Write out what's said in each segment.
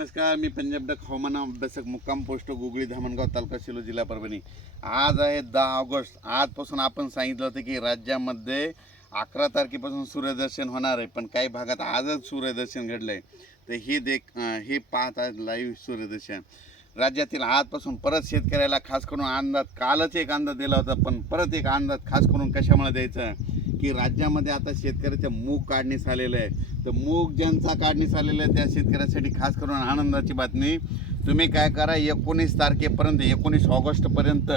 नमस्कार मी पंजाब डक हवामान अभ्यासक मुक्काम पोस्ट गुगळी धामणगाव तालुका शिलो जिल्हा परभणी आज आहे दहा ऑगस्ट आजपासून आपण सांगितलं होतं की राज्यामध्ये अकरा तारखेपासून सूर्यदर्शन होणार आहे पण काही भागात आजच सूर्यदर्शन घडलं आहे तर हे देख हे पाहत आहे लाईव्ह सूर्यदर्शन राज्यातील आजपासून परत शेतकऱ्याला खास करून अंदाज कालच एक अंदाज दिला होता पण परत एक अंदाज खास करून कशामुळे द्यायचं की राज्यामध्ये आता शेतकऱ्याच्या मूग काढणीस आलेलं आहे तर मूग ज्यांचा काढणीस आलेला आहे त्या शेतकऱ्यासाठी खास करून आनंदाची बातमी तुम्ही काय करा एकोणीस तारखेपर्यंत एकोणीस ऑगस्टपर्यंत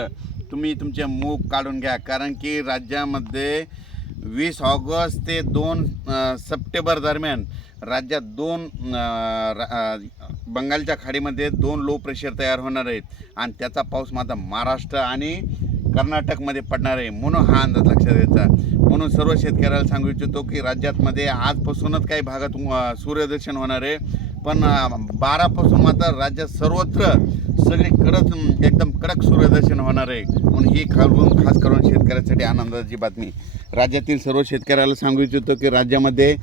तुम्ही तुमचे मूग काढून घ्या कारण की राज्यामध्ये वीस ऑगस्ट ते दोन सप्टेंबर दरम्यान राज्यात दोन बंगालच्या खाडीमध्ये दोन लो प्रेशर तयार होणार आहेत आणि त्याचा पाऊस माझा महाराष्ट्र आणि कर्नाटकमध्ये पडणार आहे म्हणून हा अंदाज लक्षात यायचा म्हणून सर्व शेतकऱ्याला सांगू इच्छितो की राज्यातमध्ये आजपासूनच काही भागात सूर्यदर्शन होणार आहे पण बारापासून मात्र राज्यात सर्वत्र सगळे कडक एकदम कडक सूर्यदर्शन होणार आहे म्हणून ही खालून खास करून शेतकऱ्यासाठी आनंदाची बातमी राज्यातील सर्व शेतकऱ्याला सांगू इच्छितो की राज्यामध्ये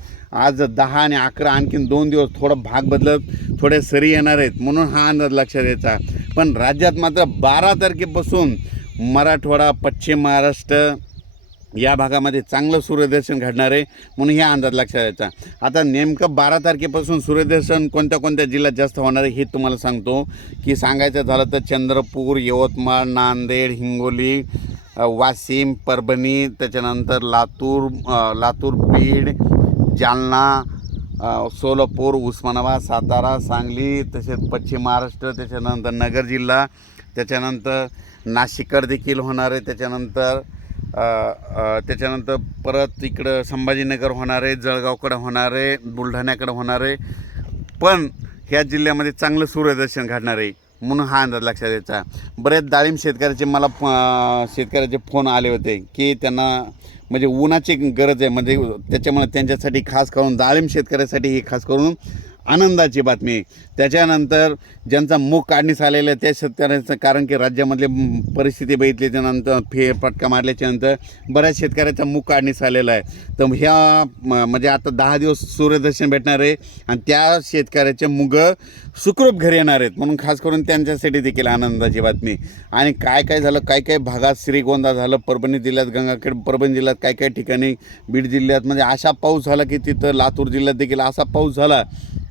आज दहा आणि अकरा आणखीन दोन दिवस थोडं भाग बदलत थोडे सरी येणार आहेत म्हणून हा अंदाज लक्षात यायचा पण राज्यात मात्र बारा तारखेपासून मराठवाडा पश्चिम महाराष्ट्र या भागामध्ये चांगलं सूर्यदर्शन घडणार आहे म्हणून ह्या अंदाज लक्षात यायचा आता नेमकं बारा तारखेपासून सूर्यदर्शन कोणत्या कोणत्या जिल्ह्यात जास्त होणार आहे हे तुम्हाला सांगतो की सांगायचं झालं तर चंद्रपूर यवतमाळ नांदेड हिंगोली वाशिम परभणी त्याच्यानंतर लातूर लातूर बीड जालना सोलापूर उस्मानाबाद सातारा सांगली तसेच पश्चिम महाराष्ट्र त्याच्यानंतर नगर जिल्हा त्याच्यानंतर नाशिककर देखील होणार आहे त्याच्यानंतर त्याच्यानंतर परत इकडं संभाजीनगर होणार आहे जळगावकडं होणार आहे बुलढाण्याकडं होणार आहे पण ह्या जिल्ह्यामध्ये चांगलं सूर्यदर्शन घडणार आहे म्हणून हा अंदाज लक्षात यायचा बरेच डाळिंब शेतकऱ्याचे मला शेतकऱ्याचे फोन आले होते की त्यांना म्हणजे उन्हाची गरज आहे म्हणजे त्याच्यामुळे त्यांच्यासाठी खास करून डाळिंब शेतकऱ्यासाठी हे खास करून आनंदाची बातमी त्याच्यानंतर ज्यांचा मूग काढणीस आलेलं त्या शेतकऱ्यांचं कारण की राज्यामधले परिस्थिती बघितल्याच्यानंतर फे फटका मारल्याच्यानंतर बऱ्याच शेतकऱ्याचा मुख काढणीस आलेला आहे तर ह्या म्हणजे आता दहा दिवस सूर्यदर्शन भेटणार आहे आणि त्या शेतकऱ्याचे मुग सुखरूप घरी येणार आहेत म्हणून खास करून त्यांच्यासाठी देखील आनंदाची बातमी आणि काय काय झालं काय काय भागात श्रीगोंदा झालं परभणी जिल्ह्यात गंगाखेड परभणी जिल्ह्यात काय काय ठिकाणी बीड जिल्ह्यात म्हणजे असा पाऊस झाला की तिथं लातूर जिल्ह्यात देखील असा पाऊस झाला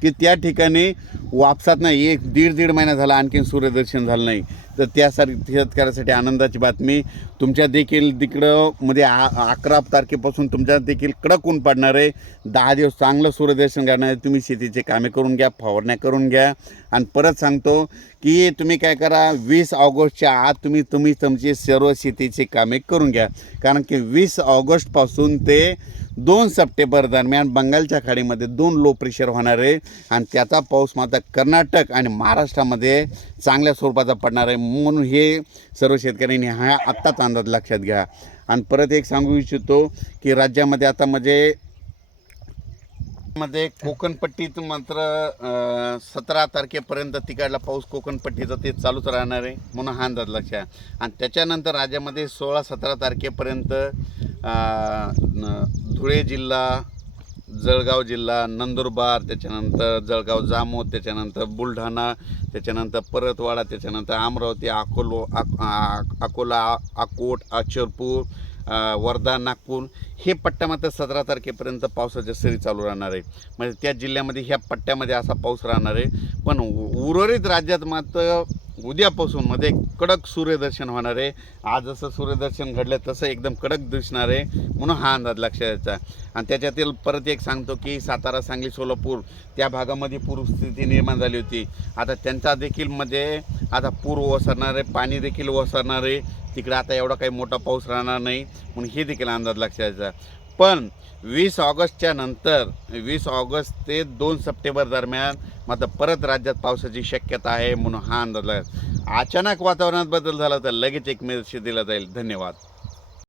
की त्या ठिकाणी वापसात नाही एक दीड दीड महिना झाला आणखीन सूर्यदर्शन झालं नाही तर त्यासाठी शेतकऱ्यासाठी आनंदाची बातमी तुमच्या देखील तिकडं म्हणजे आ अकरा तारखेपासून तुमच्या देखील कडक ऊन पडणार आहे दहा दिवस चांगलं सूर्यदर्शन करणार तुम्ही शेतीचे कामे करून घ्या फवारण्या करून घ्या आणि परत सांगतो की तुम्ही काय करा वीस ऑगस्टच्या आत तुम्ही तुम्ही तुमची सर्व शेतीची कामे करून घ्या कारण की वीस ऑगस्टपासून ते दोन सप्टेंबर दरम्यान बंगालच्या खाडीमध्ये दोन लो प्रेशर होणार आहे आणि त्याचा पाऊस मात्र कर्नाटक आणि महाराष्ट्रामध्ये चांगल्या स्वरूपाचा पडणार आहे म्हणून हे सर्व शेतकऱ्यांनी हा आत्ताच अंदाज लक्षात घ्या आणि परत एक सांगू इच्छितो की राज्यामध्ये आता म्हणजे मध्ये कोकणपट्टीत मात्र सतरा तारखेपर्यंत तिकडला पाऊस कोकणपट्टीचा ते चालूच राहणार आहे म्हणून हा अंदाज आहे आणि त्याच्यानंतर राज्यामध्ये सोळा सतरा तारखेपर्यंत धुळे जिल्हा जळगाव जिल्हा नंदुरबार त्याच्यानंतर जळगाव जामोद त्याच्यानंतर बुलढाणा त्याच्यानंतर परतवाडा त्याच्यानंतर अमरावती अकोलो अकोला अकोट अचरपूर वर्धा नागपूर हे पट्ट्यामध्ये सतरा तारखेपर्यंत पावसाच्या सरी चालू राहणार आहे म्हणजे त्या जिल्ह्यामध्ये ह्या पट्ट्यामध्ये असा पाऊस राहणार आहे पण उर्वरित राज्यात मात्र उद्यापासून मध्ये कडक सूर्यदर्शन होणार आहे आज जसं सूर्यदर्शन घडलं तसं एकदम कडक दिसणार आहे म्हणून हा अंदाज लक्ष द्यायचा आणि त्याच्यातील परत एक सांगतो की सातारा सांगली सोलापूर त्या भागामध्ये पूरस्थिती निर्माण झाली होती आता त्यांचा देखील म्हणजे आता पूर ओसरणार आहे पाणी देखील ओसरणार आहे तिकडे आता एवढा काही मोठा पाऊस राहणार नाही म्हणून हे देखील अंदाज लक्ष द्यायचा पण वीस ऑगस्टच्या नंतर वीस ऑगस्ट ते दोन सप्टेंबर दरम्यान मात्र परत राज्यात पावसाची शक्यता आहे म्हणून हा अंदाज अचानक वातावरणात बदल झाला तर लगेच एक मेसेज दिला जाईल धन्यवाद